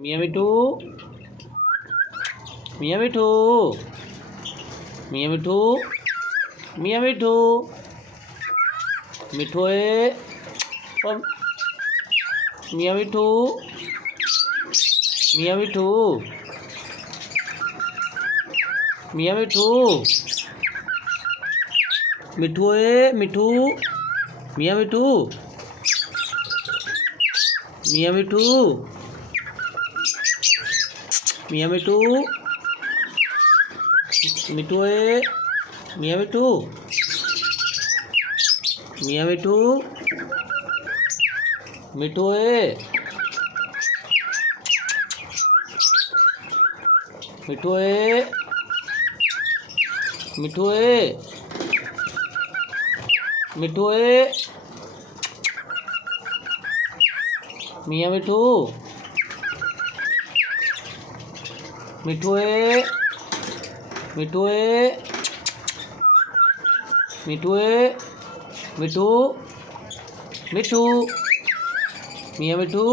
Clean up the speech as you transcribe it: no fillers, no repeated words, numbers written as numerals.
मियाँ मिठू, मियाँ मिठू, मियाँ मिठू, मियाँ मिठू, मिठू ए, मियाँ मिठू, मियाँ मिठू, मियाँ मिठू, मिठू ए, मिठू, मियाँ मिठू, मियाँ मिठू, मियाँ मिठू, मिठू ए, मियाँ मिठू, मियाँ मिठू, मिठू ए, मिठू ए, मिठू ए, मिठू ए, मियाँ मिठू, मिठू ए, मिठू ए, मिठू ए, मिठू, मिठू, मियाँ मिठू।